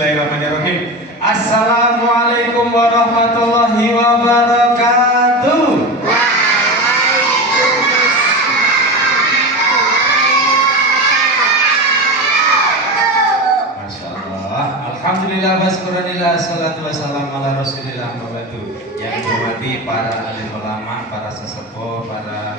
Bismillahirrahmanirrahim. Assalamualaikum warahmatullahi wabarakatuh. Masya Allah. Alhamdulillah waskuranillah salatu wassalamu ala rasulillah wabadu. Yang dihormati para alim ulama, para sesepuh, para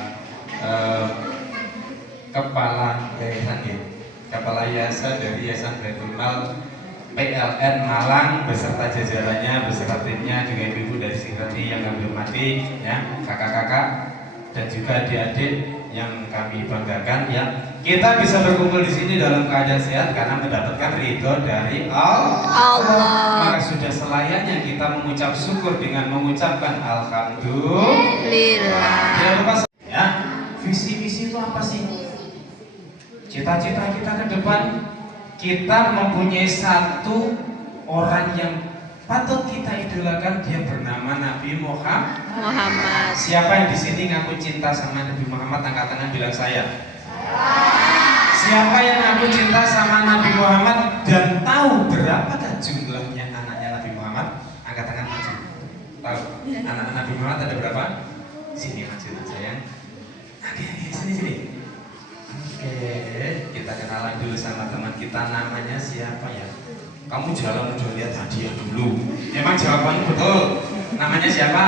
kepala yayasan dari Yayasan Baitul Mal PLN Malang beserta jajarannya, beserta timnya, juga ibu-ibu dari Sigrati yang kami hormati, ya, kakak-kakak dan juga adik-adik yang kami banggakan, ya. Kita bisa berkumpul di sini dalam keadaan sehat karena mendapatkan ridho dari Allah. Maka sudah selayaknya kita mengucap syukur dengan mengucapkan alhamdulillah. Jangan lupa, ya, visi-misi itu apa sih? Cita-cita kita ke depan, kita mempunyai satu orang yang patut kita idolakan, dia bernama Nabi Muhammad. Siapa yang di sini ngaku cinta sama Nabi Muhammad? Angkat tangan, bilang saya. Siapa yang ngaku cinta sama Nabi Muhammad dan tahu berapakah jumlahnya anaknya Nabi Muhammad? Angkat tangan maju. Tahu anak Nabi Muhammad ada berapa? Sini maju sayang. Oke, sini. Oke, kita kenalan dulu sama teman kita, namanya siapa ya? Kamu jalan udah lihat hadiah dulu. Emang jawabannya betul. Namanya siapa?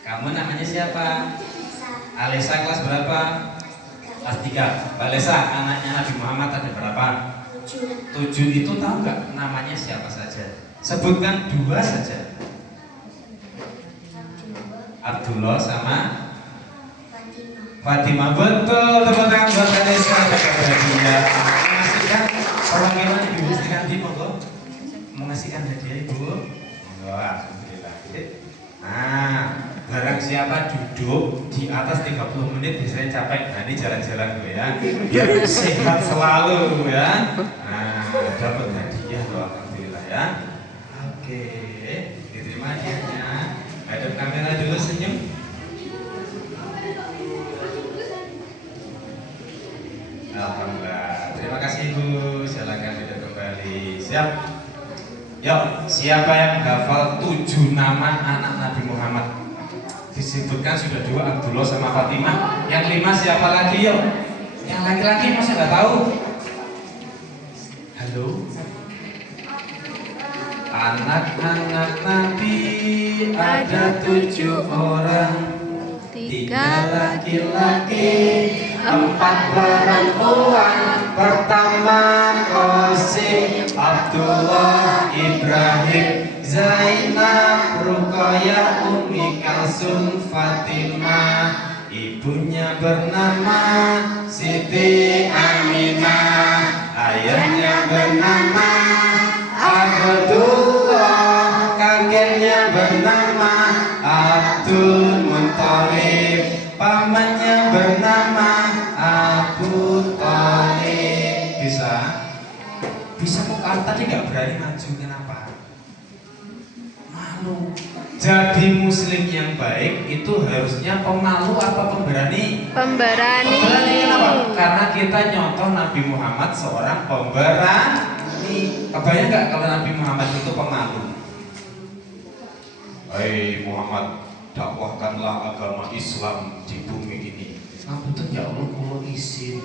Kamu namanya siapa? Alesa, kelas berapa? Kelas 3. Mbak Alesa, anaknya Nabi Muhammad ada berapa? 7 itu tahu nggak namanya siapa saja? Sebutkan 2 saja. Abdullah sama Fatimah. Betul, tepuk tangan buat Alesa. Mengasihkan perwakilan ibu Srikanti, monggo. Mengasihkan hadiah ibu. Monggo, alhamdulillah. Nah, barang siapa duduk di atas 30 menit biasanya capek. Nah, ini jalan-jalan gue ya, biar sehat selalu ya. Nah, dapat hadiah loh, alhamdulillah ya. Oke, diterima hadiahnya. Hadap kamera dulu, senyum. Alhamdulillah. Terima kasih Ibu. Silakan duduk kembali. Siap. Yuk, siapa yang hafal 7 nama anak Nabi Muhammad? Disebutkan sudah 2, Abdullah sama Fatimah. Yang 5 siapa lagi yuk? Yang laki-laki masa nggak tahu? Halo. Anak-anak Nabi ada 7 orang, 3 laki-laki, 4 perempuan. Pertama Qasim, Abdullah, Ibrahim, Zainab, Ruqayyah, Ummi Kalsum, Fatimah. Ibunya bernama Siti Aminah, ayahnya bernama Abdullah, kakeknya bernama Abdul Muthalib, pamannya bernama Abu Thalib. Bisa kok, tadi nggak berani maju, kenapa? Malu. Jadi muslim yang baik itu harusnya pemalu apa pemberani? Pemberani. Kenapa? Karena kita nyontoh Nabi Muhammad seorang pemberani. Kebayang nggak kalau Nabi Muhammad itu pemalu? Hai Muhammad, dakwahkanlah agama Islam di bumi ini. Ngapunten ya Allah, kula izin.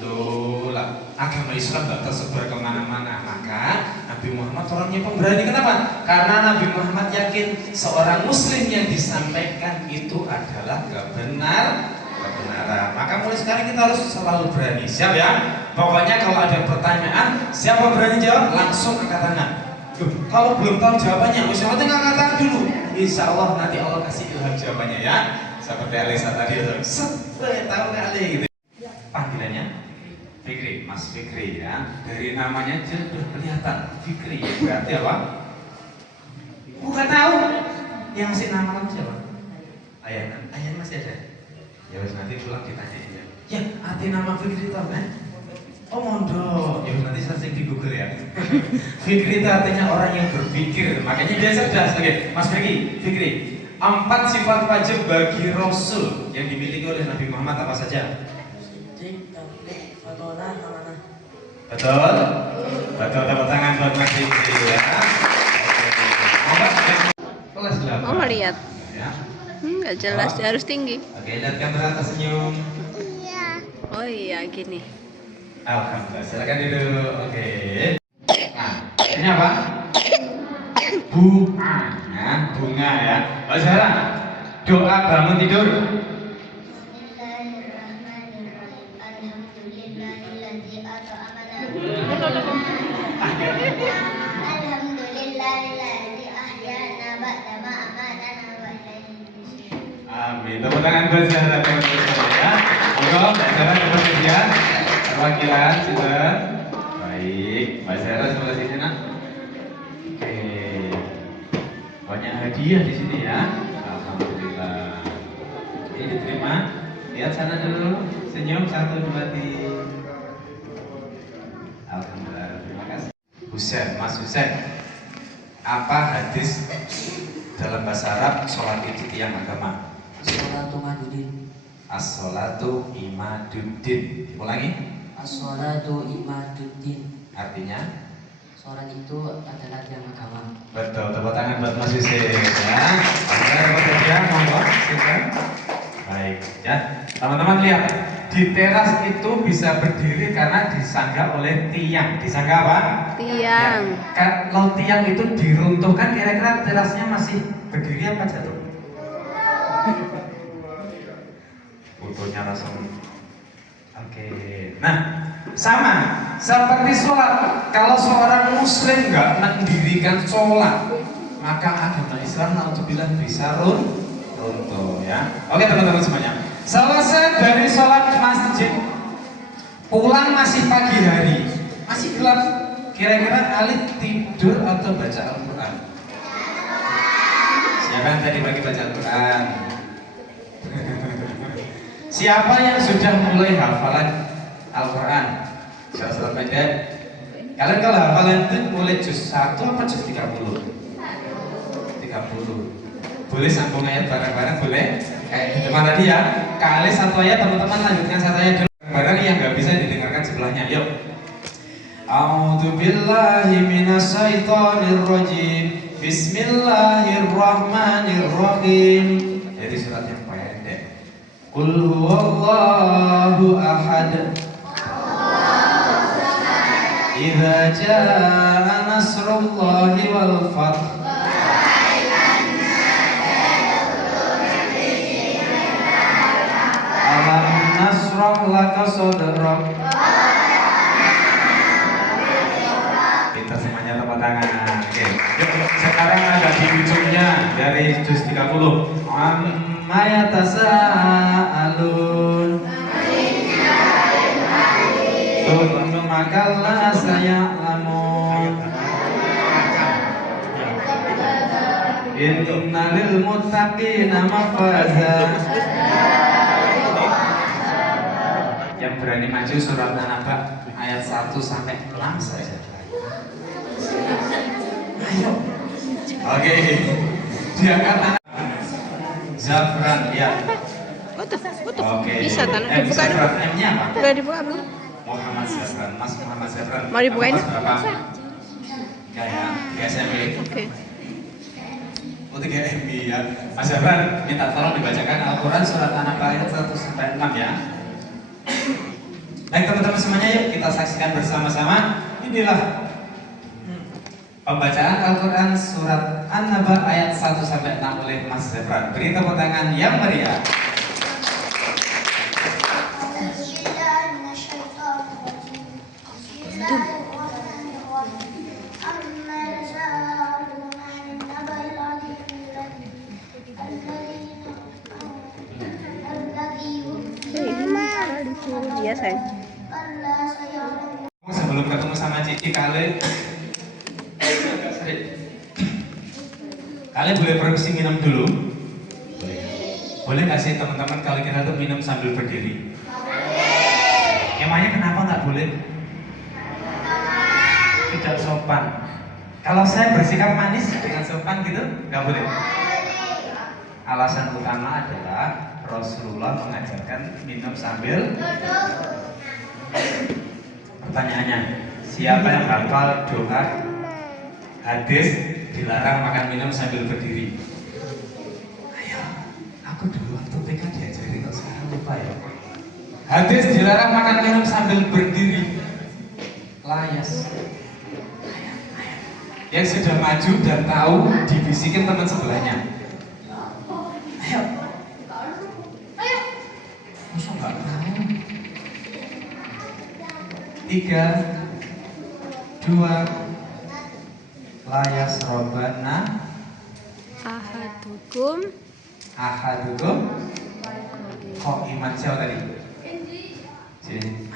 Loh lah, agama Islam gak tersebar kemana-mana. Maka Nabi Muhammad orangnya pemberani. Kenapa? Karena Nabi Muhammad yakin seorang muslim yang disampaikan itu adalah kebenaran. Maka mulai sekarang kita harus selalu berani. Siap ya? Pokoknya kalau ada pertanyaan, siapa berani jawab langsung angkat tangan. Kalau belum tahu jawabannya, usaha angkat tangan dulu. Insya Allah nanti Allah kasih ilham jawabannya ya. Seperti Alisa tadi, tahu kali gitu. Panggilannya Fikri, Mas Fikri ya. Dari namanya aja sudah kelihatan Fikri ya. Berarti apa? Bukan tahu. Yang ngasih nama kamu siapa? Ayah masih ada. Ya wes nanti pulang ditanya ya. Ya, arti nama Fikri itu apa? Oh mondok. Ya nanti searching di Google ya. Fikri itu artinya orang yang berpikir. Makanya dia cerdas. Oke, Mas Fikri. 4 sifat wajib bagi Rasul yang dimiliki oleh Nabi Muhammad apa saja? Betul? Betul? Gak jelas, harus tinggi. Oke, lihat kamera atas, senyum. Oh iya, gini. Alhamdulillah, silakan duduk. Oke. Nah, ini apa? Bunga. Nah, bunga ya. Mbak Sarah, doa bangun tidur. Amin. Tepuk tangan buat Sarah teman-teman ya. Monggo Mbak Sarah bersedia. Perwakilan sudah. Baik, Mbak Sarah sebelah sini nak. Oke. Banyak hadiah di sini ya. Alhamdulillah. Ini diterima. Lihat sana dulu. Senyum 1 2 3. Alhamdulillah. Terima kasih. Husain, Mas Husain. Apa hadis dalam bahasa Arab sholat itu tiang agama? As-sholatu imaduddin. As-sholatu imaduddin. Ulangi. As-sholatu imaduddin. Artinya? Sholat itu adalah tiang agama. Betul. Tepuk tangan buat Mas Husain ya. Dapat hadiah, monggo. Silakan. Baik ya. Teman-teman lihat. Di teras itu bisa berdiri karena disangga oleh tiang. Disangga apa? Tiang. Ya. Kalau tiang itu diruntuhkan, kira-kira terasnya masih berdiri apa jatuh? Fotonya langsung. Oke. Nah, sama seperti sholat. Kalau seorang muslim nggak mendirikan sholat, maka agama Islam naudzubillah bisa runtuh ya. Oke teman-teman semuanya. Selesai dari sholat masjid, pulang masih pagi hari, masih gelap. Kira-kira Alif tidur atau baca Al-Quran? Siapa yang tadi pagi baca Al-Quran? Siapa yang sudah mulai hafalan Al-Quran? Surat pendek. Kalian kalau hafalan itu mulai juz 1 apa juz 30? 30. Boleh sambung ayat bareng-bareng, boleh? Kayak di depan tadi ya. Kali satu ayat, teman-teman lanjutkan satu ayat dulu. Bareng yang nggak bisa didengarkan sebelahnya. Yuk. A'udzu billahi minasyaitonir rajim. Bismillahirrahmanirrahim. Jadi surat yang pendek. Qul huwallahu ahad. Idza jaa nasrullahi wal fath. Alam nasrah laka sadrak. Kita semuanya tepuk tangan. Oke. Yuk, sekarang ada di ujungnya dari juz 30. Amma yatasaalun. Tsumma kalla saya'lamun. Inna lil muttaqina mafaza. Yang berani maju surat An-Naba ayat 1 sampai 6 saja. Ayo. Oke. Diangkat tangan. Zafran ya. Oke. Bisa tanah dibuka. Zafran M-nya apa? Udah dibuka belum? Muhammad Zafran. Mas Muhammad Zafran. Mau dibukain? Berapa? Kayak SMP. Oke. Oh 3 MB ya. Mas Zafran minta tolong dibacakan Al-Quran surat An-Naba ayat 1 sampai 6 ya. Baik teman-teman semuanya, yuk kita saksikan bersama-sama. Inilah pembacaan Al-Quran surat An-Naba ayat 1 sampai 6 oleh Mas Zafran. Beri tepuk tangan yang meriah. Iya sayang. Sebelum ketemu sama Cici, kalian boleh permisi minum dulu. Boleh nggak sih teman-teman kalau kita tuh minum sambil berdiri? Emangnya kenapa nggak boleh? Tidak sopan. Kalau saya bersikap manis dengan sopan gitu, nggak boleh. Alasan utama adalah Rasulullah mengajarkan minum sambil. Pertanyaannya, siapa yang hafal doa hadis dilarang makan minum sambil berdiri? Ayo, aku Apa ya? Hadis dilarang makan minum sambil berdiri. Layas. Yang sudah maju dan tahu dibisikin teman sebelahnya. Ayo. Masa nggak tahu? 3, 2, layas robana. Ahadukum Kok iman siapa tadi? Sini.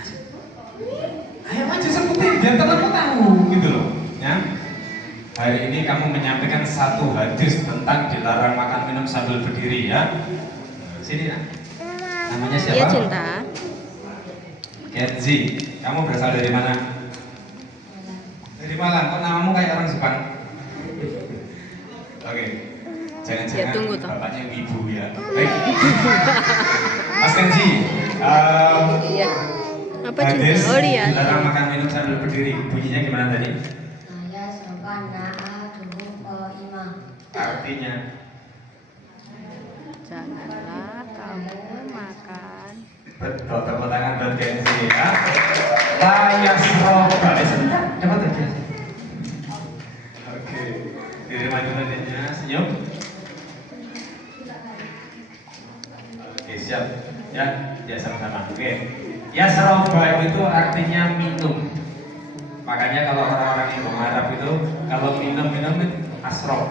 Ayo maju sebutin biar temanmu tahu gitu loh. Ya. Hari ini kamu menyampaikan satu hadis tentang dilarang makan minum sambil berdiri ya. Sini nak. Namanya siapa? Iya cinta. Kenzi. Kamu berasal dari mana? Dari Malang. Kok namamu kayak orang Jepang? Oke. Jangan-jangan Ya, tunggu, toh. bapaknya ibu ya. Baik. Mas Kenzi. Iya. Apa Hadis cinta? Oh lihat. dilarang makan minum sambil berdiri. Bunyinya gimana tadi? Layas robana ahadukum qaimah. Artinya Janganlah kamu makan. betul, tepuk tangan buat Kenzi ya. Layas roba. Sebentar, dapat aja. Oke. Diri maju tadinya, senyum. Oke, siap. Ya sama-sama. Oke. Yasroba itu artinya minum. Makanya kalau orang-orang Indo Arab itu kalau minum itu asrob.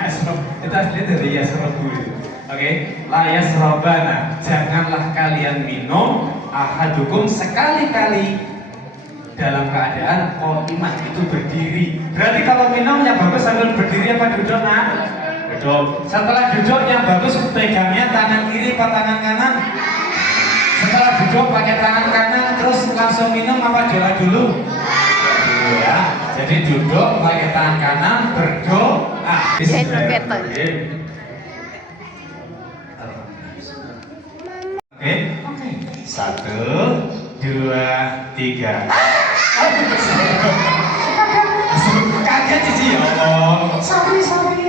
Asrob itu aslinya dari yasrobu. Oke, la yasrobana. Janganlah kalian minum ahadukum sekali-kali dalam keadaan iman itu berdiri. Berarti kalau minum yang bagus sambil berdiri apa duduk nak? Duduk. Setelah duduk yang bagus pegangnya tangan kiri atau tangan kanan? Setelah duduk pakai tangan kanan terus langsung minum apa doa dulu? Dulu ya. Jadi duduk pakai tangan kanan berdoa. Bismillahirrahmanirrahim. Oke. 1, 2, 3. Kaget Cici ya Allah. Sorry.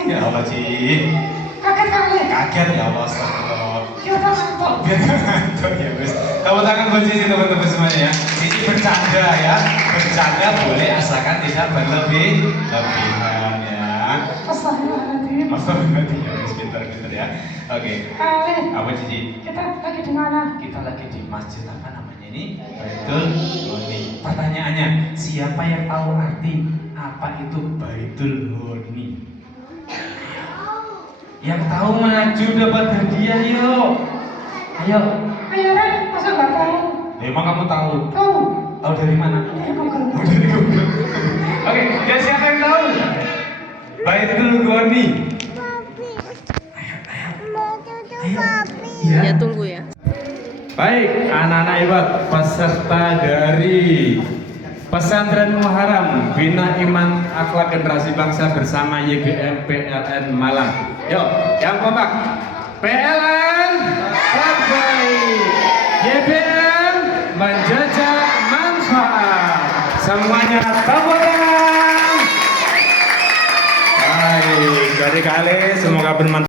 Ya Allah Cici. Kaget kali. Kaget ya Allah. Astagfirullah. Ya udah ngantuk. Biar ngantuk ya Gus. Tepuk tangan buat Cici teman-teman semuanya ya. Cici bercanda ya. Bercanda boleh asalkan tidak berlebih-lebihan ya. Astagfirullahaladzim. Astagfirullahaladzim ya Gus, pintar-pintar ya. Oke. Kali. Apa Cici? Kita lagi di mana? Kita lagi di masjid apa namanya ini? Baitul Ghani. Pertanyaannya, siapa yang tahu arti apa itu Baitul Ghani? Yang tahu maju dapat hadiah yuk. Ayo. Ayo Ren, masa nggak tahu? Emang kamu tahu? Tahu. Tahu dari mana? Dari Google. Oh, dari Google. Oke, ya siapa yang tahu? Baitul Ghani. Ayo. Ya tunggu ya. Baik, anak-anak hebat, peserta dari Pesantren Muharram Bina Iman Akhlak Generasi Bangsa bersama YBM PLN Malang. Yuk, yang kompak. PLN terbaik. YBM menjajah manfaat. Semuanya tepuk tangan. Baik, dari kali semoga bermanfaat.